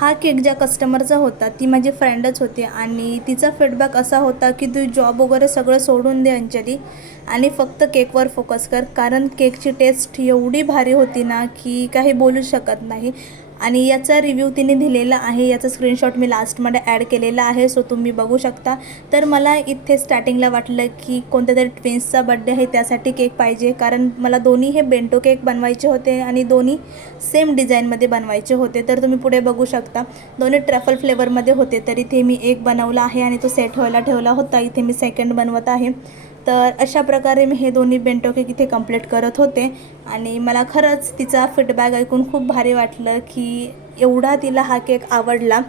हा केक ज्या कस्टमरचा होता ती माझी फ्रेंडच होती आणि तिचा फीडबॅक असा होता की तू जॉब वगैरे सगळं सोडून दे अंजली आणि फक्त केकवर फोकस कर, कारण केकची टेस्ट एवढी भारी होती ना की काही बोलू शकत नाही. आणि याचा रिव्ह्यू तिने दिलेला आहे, याचा स्क्रीनशॉट मी लास्टमध्ये ॲड केलेला आहे, सो तुम्ही बघू शकता. तर मला इथे स्टार्टिंगला वाटलं की कोणत्या तरी ट्विन्सचा बड्डे आहे त्यासाठी केक पाहिजे, कारण मला दोन्ही हे बेंटो केक बनवायचे होते आणि दोन्ही सेम डिझाईनमध्ये बनवायचे होते. तर तुम्ही पुढे बघू शकता दोन्ही ट्रफल फ्लेवरमध्ये होते. तर इथे मी एक बनवला आहे आणि तो सेट व्हायला ठेवला होता. इथे मी सेकंड बनवत आहे. तर अशा प्रकारे मी हे दोन्ही बेंटो केक इथे कंप्लीट करत होते आणि मला खरंच तिचा फीडबॅक ऐकून खूप भारी वाटलं की एवढा तिला हा केक आवडला.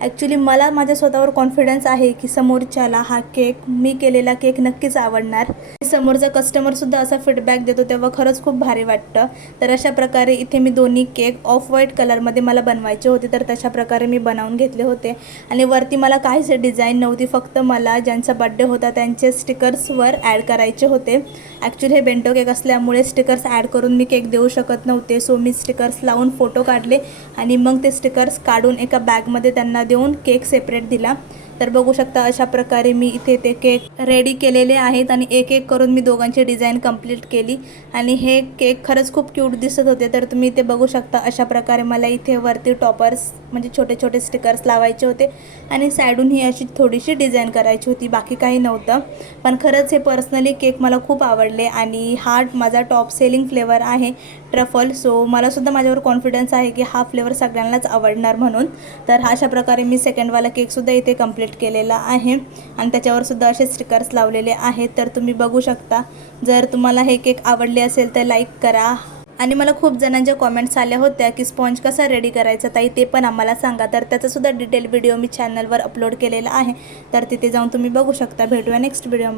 ॲक्च्युली मला माझ्या स्वतःवर कॉन्फिडन्स आहे की समोरच्याला हा केक, मी केलेला केक नक्कीच आवडणार. समोरचा कस्टमरसुद्धा असा फीडबॅक देतो तेव्हा खरंच खूप भारी वाटतं. तर अशा प्रकारे इथे मी दोन्ही केक ऑफ व्हाईट कलरमध्ये मला बनवायचे होते, तर तशा प्रकारे मी बनवून घेतले होते. आणि वरती मला काहीच डिझाईन नव्हती, फक्त मला ज्यांचा बड्डे होता त्यांचे स्टिकर्सवर ॲड करायचे होते. ॲक्च्युली हे बेंटो केक असल्यामुळे स्टिकर्स ॲड करून मी केक देऊ शकत नव्हते, सो मी स्टिकर्स लावून फोटो काढले आणि मग ते स्टिकर्स काढून एका बॅगमध्ये त्यांना देऊन केक सेपरेट दिला. तर बघू शकता अशा प्रकारे मी इथे ते केक रेडी केलेले आहेत आणि एक एक करून मी दोघांची डिझाईन कंप्लीट केली आणि हे केक खरंच खूप क्यूट दिसत होते. तर तुम्ही इथे बघू शकता अशा प्रकारे मला इथे वरती टॉपर्स म्हणजे छोटे छोटे स्टिकर्स लावायचे होते आणि साईडून ही अशी थोडीशी डिझाईन करायची होती, बाकी काही नव्हतं. पण खरंच हे पर्सनली केक मला खूप आवडले आणि हा माझा टॉप सेलिंग फ्लेवर आहे ट्रफल, सो मलासुद्धा माझ्यावर कॉन्फिडन्स आहे की हा फ्लेवर सगळ्यांनाच आवडणार म्हणून. तर अशा प्रकारे मी सेकंडवाला केकसुद्धा इथे कंप्लीट केलेला आहे आणि त्याच्यावर सुद्धा असे स्टिकर्स लावलेले आहेत. तर तुम्ही बघू शकता. जर तुम्हाला हे केक आवडले असेल तर लाईक करा. आणि मला खूप जणांच्या कॉमेंट्स आल्या होत्या की स्पॉन्ज कसा रेडी करायचा ताई, ते पण आम्हाला सांगा. तर त्याचासुद्धा डिटेल व्हिडिओ मी चॅनलवर अपलोड केलेला आहे, तर तिथे जाऊन तुम्ही बघू शकता. भेटूया नेक्स्ट व्हिडिओमध्ये.